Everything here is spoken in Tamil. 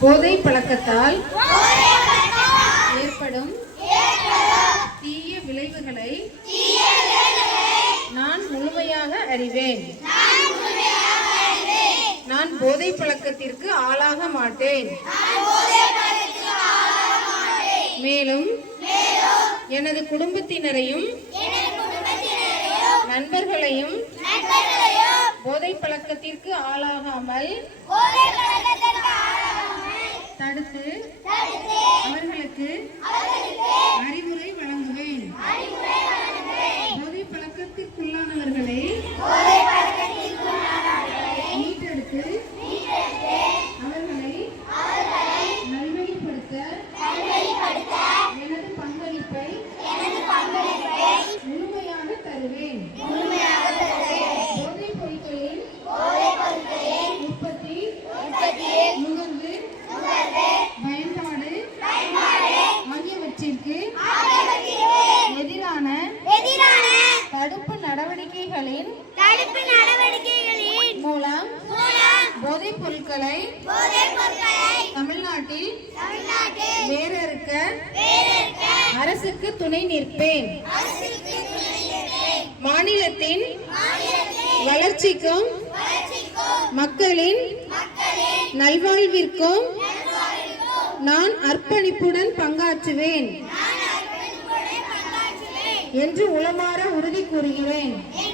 போதை பழக்கத்தால் ஏற்படும் தீய விளைவுகளை நான் முழுமையாக அறிவேன். நான் போதை பழக்கத்திற்கு ஆளாக மாட்டேன். மேலும் எனது குடும்பத்தினரையும் நண்பர்களையும் போதை பழக்கத்திற்கு ஆளாகாமல் தடுத்து அவர்களுக்கு அறிவுரை வழங்குவேன். போதை பழக்கத்திற்குள்ளானவர்களை மீட்டெடுத்து அவர்களை நல்வழிப்படுத்த எனது பங்களிப்பை முழுமையாக தருவேன். போதைப் பொருட்களின் உற்பத்தி, நுகர்வு, பயன்பாடு ஆகியவற்றிற்கு எதிரான தடுப்பு நடவடிக்கைகளின் மூலம் போதைப் பொருட்களை தமிழ்நாட்டில் வேரறுக்க அரசுக்கு துணை நிற்பேன். மாநிலத்தின் வளர்ச்சிக்கும் மக்களின் நல்வாழ்விற்கும் நான் அர்ப்பணிப்புடன் பங்காற்றுவேன் என்று உளமாற உறுதி கூறுகிறேன்.